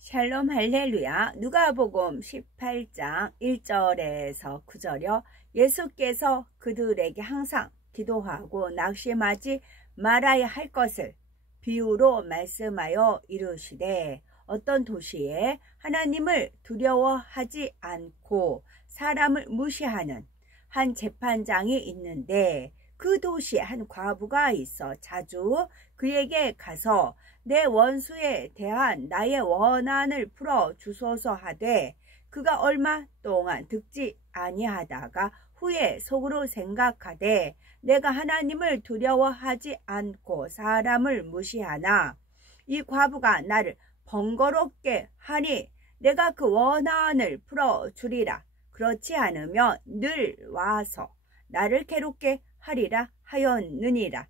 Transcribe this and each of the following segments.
샬롬 할렐루야. 누가복음 18장 1절에서 9절이요. 예수께서 그들에게 항상 기도하고 낙심하지 말아야 할 것을 비유로 말씀하여 이르시되, 어떤 도시에 하나님을 두려워하지 않고 사람을 무시하는 한 재판장이 있는데, 그 도시에 한 과부가 있어 자주 그에게 가서 내 원수에 대한 나의 원한을 풀어 주소서 하되, 그가 얼마 동안 듣지 아니하다가 후에 속으로 생각하되, 내가 하나님을 두려워하지 않고 사람을 무시하나 이 과부가 나를 번거롭게 하니 내가 그 원한을 풀어 주리라. 그렇지 않으면 늘 와서 나를 괴롭게 하리라 하였느니라.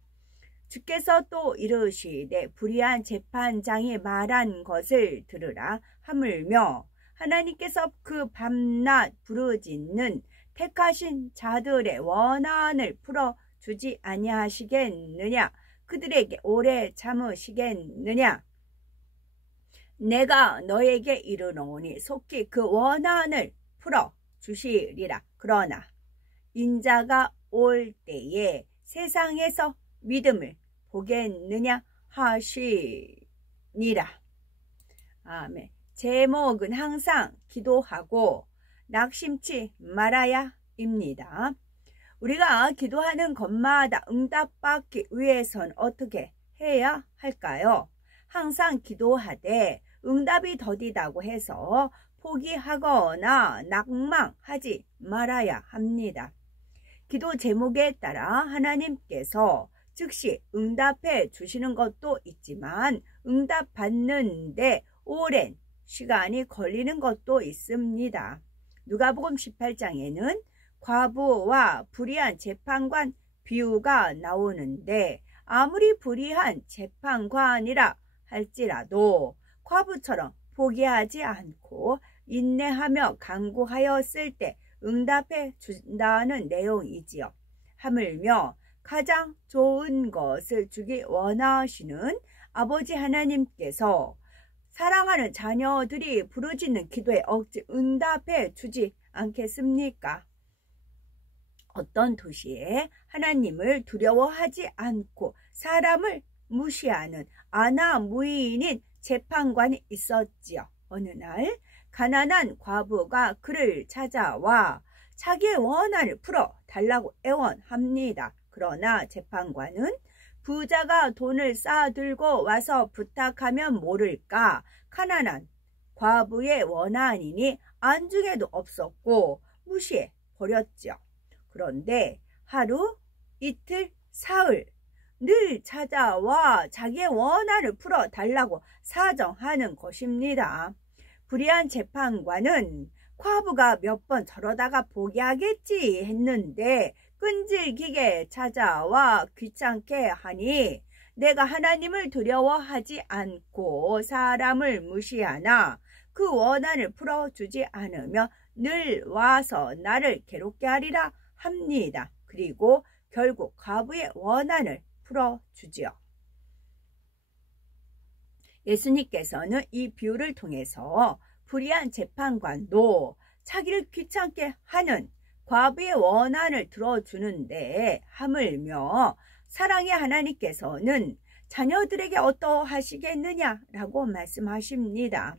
주께서 또 이르시되, 불의한 재판장이 말한 것을 들으라. 하물며 하나님께서 그 밤낮 부르짖는 택하신 자들의 원한을 풀어주지 아니하시겠느냐? 그들에게 오래 참으시겠느냐? 내가 너에게 이르노니 속히 그 원한을 풀어주시리라. 그러나 인자가 올 때에 세상에서 믿음을 보겠느냐 하시니라. 아멘. 제목은 항상 기도하고 낙심치 말아야 입니다. 우리가 기도하는 것마다 응답받기 위해선 어떻게 해야 할까요? 항상 기도하되 응답이 더디다고 해서 포기하거나 낙망하지 말아야 합니다. 기도 제목에 따라 하나님께서 즉시 응답해 주시는 것도 있지만 응답 받는데 오랜 시간이 걸리는 것도 있습니다. 누가복음 18장에는 과부와 불의한 재판관 비유가 나오는데, 아무리 불의한 재판관이라 할지라도 과부처럼 포기하지 않고 인내하며 간구하였을 때 응답해 준다는 내용이지요. 하물며 가장 좋은 것을 주기 원하시는 아버지 하나님께서 사랑하는 자녀들이 부르짖는 기도에 억지 응답해 주지 않겠습니까? 어떤 도시에 하나님을 두려워하지 않고 사람을 무시하는 아나무인인 재판관이 있었지요. 어느 날 가난한 과부가 그를 찾아와 자기의 원한을 풀어 달라고 애원합니다. 그러나 재판관은 부자가 돈을 쌓아들고 와서 부탁하면 모를까 가난한 과부의 원한이니 안중에도 없었고 무시해 버렸죠. 그런데 하루, 이틀, 사흘 늘 찾아와 자기의 원한을 풀어 달라고 사정하는 것입니다. 불의한 재판관은 과부가 몇 번 저러다가 포기하겠지 했는데 끈질기게 찾아와 귀찮게 하니, 내가 하나님을 두려워하지 않고 사람을 무시하나 그 원한을 풀어주지 않으며 늘 와서 나를 괴롭게 하리라 합니다. 그리고 결국 과부의 원한을 풀어주지요. 예수님께서는 이 비유를 통해서 불의한 재판관도 자기를 귀찮게 하는 과부의 원한을 들어주는데, 하물며 사랑의 하나님께서는 자녀들에게 어떠하시겠느냐라고 말씀하십니다.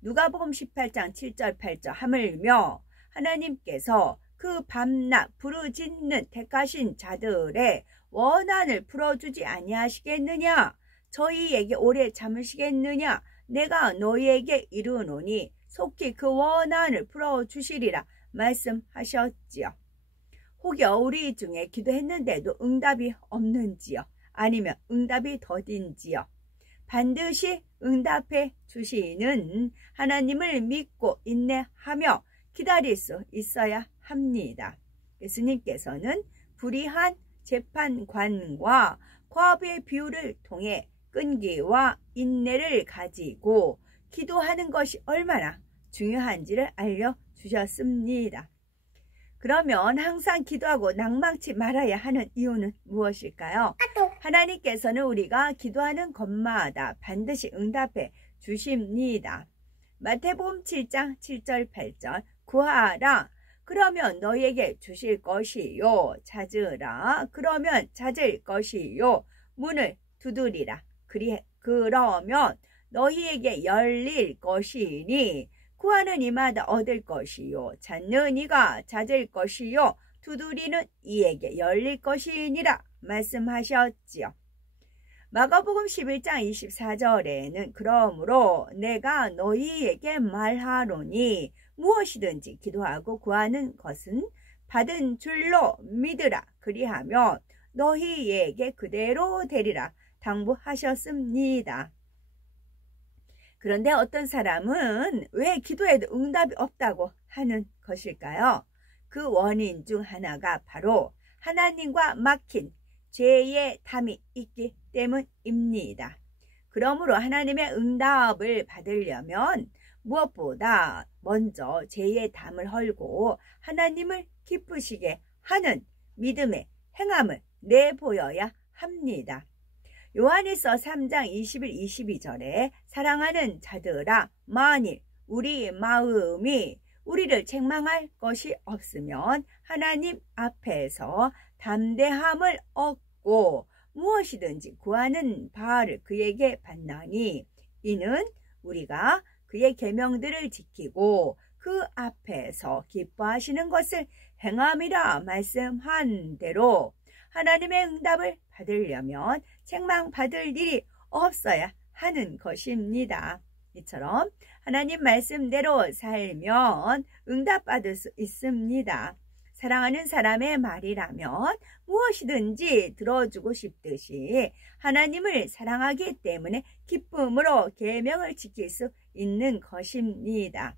누가복음 18장 7절 8절 하물며 하나님께서 그 밤낮 부르짖는 택하신 자들의 원한을 풀어주지 아니하시겠느냐? 저희에게 오래 참으시겠느냐? 내가 너희에게 이르노니 속히 그 원한을 풀어주시리라 말씀하셨지요. 혹여 우리 중에 기도했는데도 응답이 없는지요? 아니면 응답이 더딘지요? 반드시 응답해 주시는 하나님을 믿고 인내하며 기다릴 수 있어야 합니다. 예수님께서는 불의한 재판관과 과부의 비유를 통해 끈기와 인내를 가지고 기도하는 것이 얼마나 중요한지를 알려주셨습니다. 그러면 항상 기도하고 낭망치 말아야 하는 이유는 무엇일까요? 하나님께서는 우리가 기도하는 것마다 반드시 응답해 주십니다. 마태복음 7장 7절 8절 구하라 그러면 너희에게 주실 것이요 찾으라 그러면 찾을 것이요 문을 두드리라 그러면 너희에게 열릴 것이니 구하는 이마다 얻을 것이요 찾는 이가 찾을 것이요 두드리는 이에게 열릴 것이니라 말씀하셨지요. 마가복음 11장 24절에는 그러므로 내가 너희에게 말하노니 무엇이든지 기도하고 구하는 것은 받은 줄로 믿으라 그리하면 너희에게 그대로 되리라 당부하셨습니다. 그런데 어떤 사람은 왜 기도해도 응답이 없다고 하는 것일까요? 그 원인 중 하나가 바로 하나님과 막힌 죄의 담이 있기 때문입니다. 그러므로 하나님의 응답을 받으려면 무엇보다 먼저 죄의 담을 헐고 하나님을 기쁘시게 하는 믿음의 행함을 내보여야 합니다. 요한일서 3장 21, 22절에 사랑하는 자들아 만일 우리 마음이 우리를 책망할 것이 없으면 하나님 앞에서 담대함을 얻고 무엇이든지 구하는 바를 그에게 받나니 이는 우리가 그의 계명들을 지키고 그 앞에서 기뻐하시는 것을 행함이라 말씀한 대로 하나님의 응답을 받으려면 책망받을 일이 없어야 하는 것입니다. 이처럼 하나님 말씀대로 살면 응답받을 수 있습니다. 사랑하는 사람의 말이라면 무엇이든지 들어주고 싶듯이 하나님을 사랑하기 때문에 기쁨으로 계명을 지킬 수 있는 것입니다.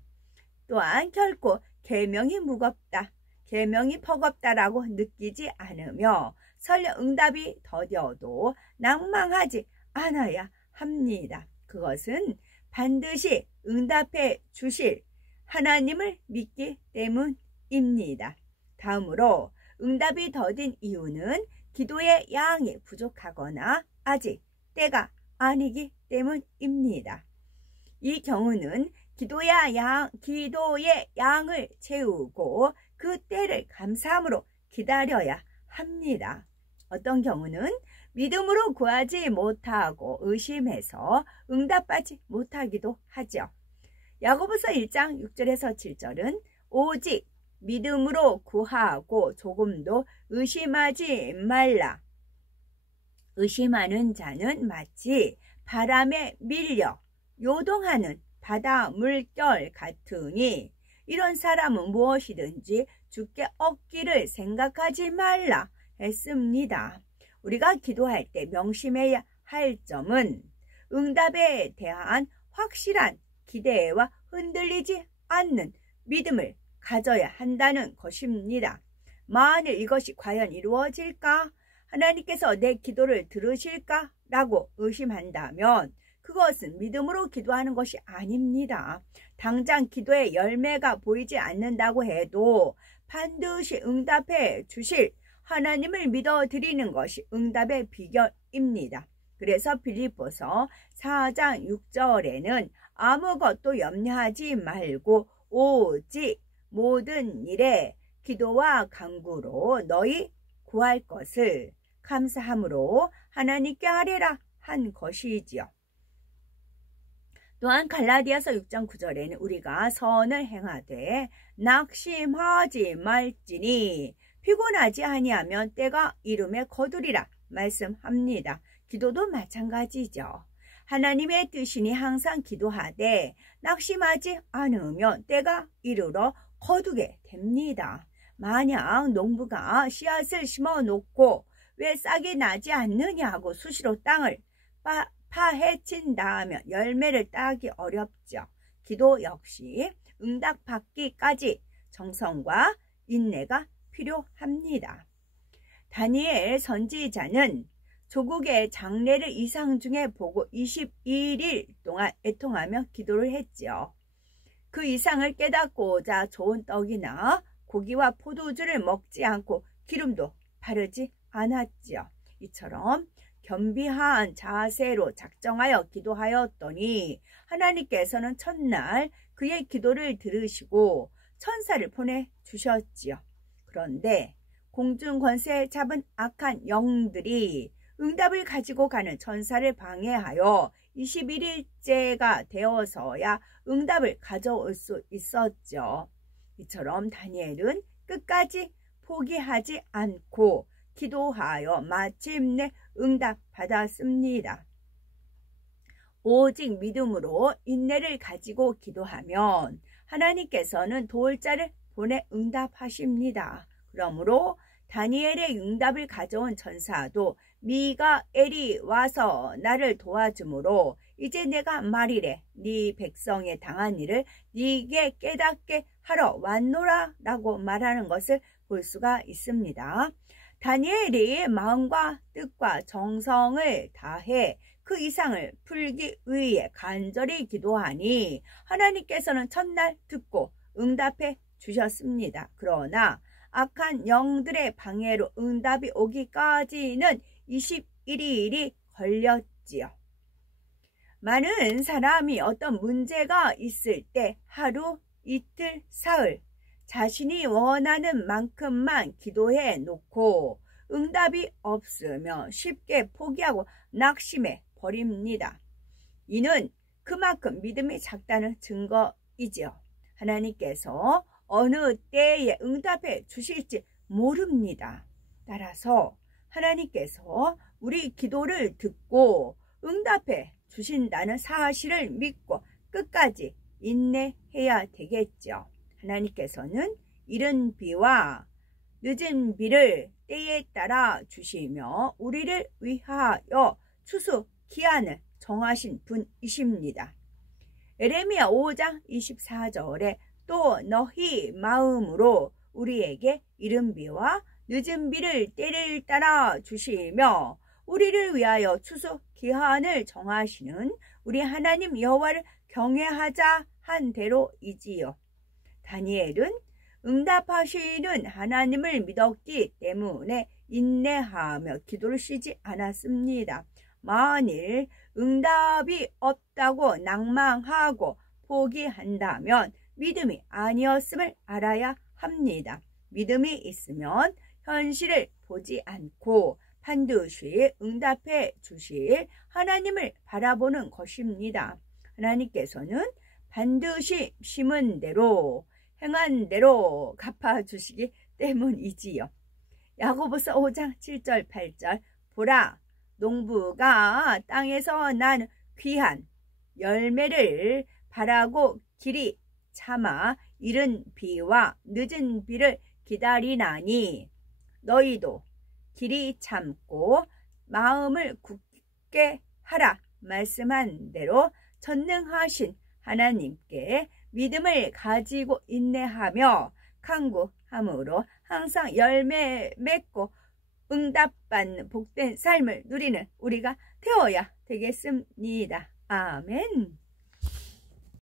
또한 결코 계명이 무겁다, 계명이 버겁다라고 느끼지 않으며 설령 응답이 더뎌도 낭망하지 않아야 합니다. 그것은 반드시 응답해 주실 하나님을 믿기 때문입니다. 다음으로 응답이 더딘 이유는 기도의 양이 부족하거나 아직 때가 아니기 때문입니다. 이 경우는 기도의 양을 채우고 그 때를 감사함으로 기다려야 합니다. 어떤 경우는 믿음으로 구하지 못하고 의심해서 응답받지 못하기도 하죠. 야고보서 1장 6절에서 7절은 오직 믿음으로 구하고 조금도 의심하지 말라. 의심하는 자는 마치 바람에 밀려 요동하는 바다 물결 같으니 이런 사람은 무엇이든지 주께 얻기를 생각하지 말라 했습니다. 우리가 기도할 때 명심해야 할 점은 응답에 대한 확실한 기대와 흔들리지 않는 믿음을 가져야 한다는 것입니다. 만일 이것이 과연 이루어질까? 하나님께서 내 기도를 들으실까? 라고 의심한다면 그것은 믿음으로 기도하는 것이 아닙니다. 당장 기도의 열매가 보이지 않는다고 해도 반드시 응답해 주실 하나님을 믿어드리는 것이 응답의 비결입니다. 그래서 빌립보서 4장 6절에는 아무것도 염려하지 말고 오직 모든 일에 기도와 간구로 너희 구할 것을 감사함으로 하나님께 아뢰라 한 것이지요. 또한 갈라디아서 6장 9절에는 우리가 선을 행하되 낙심하지 말지니 피곤하지 아니하면 때가 이름에 거두리라 말씀합니다. 기도도 마찬가지죠. 하나님의 뜻이니 항상 기도하되 낙심하지 않으면 때가 이르러 거두게 됩니다. 만약 농부가 씨앗을 심어놓고 왜 싹이 나지 않느냐고 수시로 땅을 파헤친다 하면 열매를 따기 어렵죠. 기도 역시 응답받기까지 정성과 인내가 필요합니다. 다니엘 선지자는 조국의 장래를 이상 중에 보고 21일 동안 애통하며 기도를 했지요. 그 이상을 깨닫고자 좋은 떡이나 고기와 포도주를 먹지 않고 기름도 바르지 않았지요. 이처럼 겸비한 자세로 작정하여 기도하였더니 하나님께서는 첫날 그의 기도를 들으시고 천사를 보내주셨지요. 그런데 공중 권세 잡은 악한 영들이 응답을 가지고 가는 천사를 방해하여 21일째가 되어서야 응답을 가져올 수 있었죠. 이처럼 다니엘은 끝까지 포기하지 않고 기도하여 마침내 응답받았습니다. 오직 믿음으로 인내를 가지고 기도하면 하나님께서는 도울 자를 보내 응답하십니다. 그러므로 다니엘의 응답을 가져온 천사도 미가엘이 와서 나를 도와주므로 이제 내가 말이래 네 백성의 당한 일을 네게 깨닫게 하러 왔노라 라고 말하는 것을 볼 수가 있습니다. 다니엘이 마음과 뜻과 정성을 다해 그 이상을 풀기 위해 간절히 기도하니 하나님께서는 첫날 듣고 응답해 주셨습니다. 그러나 악한 영들의 방해로 응답이 오기까지는 21일이 걸렸지요. 많은 사람이 어떤 문제가 있을 때 하루, 이틀, 사흘 자신이 원하는 만큼만 기도해 놓고 응답이 없으면 쉽게 포기하고 낙심해 버립니다. 이는 그만큼 믿음이 작다는 증거이지요. 하나님께서 어느 때에 응답해 주실지 모릅니다. 따라서 하나님께서 우리 기도를 듣고 응답해 주신다는 사실을 믿고 끝까지 인내해야 되겠죠. 하나님께서는 이른 비와 늦은 비를 때에 따라 주시며 우리를 위하여 추수 기한을 정하신 분이십니다. 에레미야 5장 24절에 또 너희 마음으로 우리에게 이른 비와 늦은 비를 때를 따라 주시며 우리를 위하여 추수 기한을 정하시는 우리 하나님 여호와를 경외하자 한 대로이지요. 다니엘은 응답하시는 하나님을 믿었기 때문에 인내하며 기도를 쉬지 않았습니다. 만일 응답이 없다고 낭망하고 포기한다면 믿음이 아니었음을 알아야 합니다. 믿음이 있으면 현실을 보지 않고 반드시 응답해 주실 하나님을 바라보는 것입니다. 하나님께서는 반드시 심은 대로 행한 대로 갚아주시기 때문이지요. 야고보서 5장 7절 8절 보라 농부가 땅에서 난 귀한 열매를 바라고 길이 참아 이른 비와 늦은 비를 기다리나니 너희도 길이 참고 마음을 굳게 하라 말씀한 대로 전능하신 하나님께 믿음을 가지고 인내하며 간구함으로 항상 열매 맺고 응답받는 복된 삶을 누리는 우리가 되어야 되겠습니다. 아멘.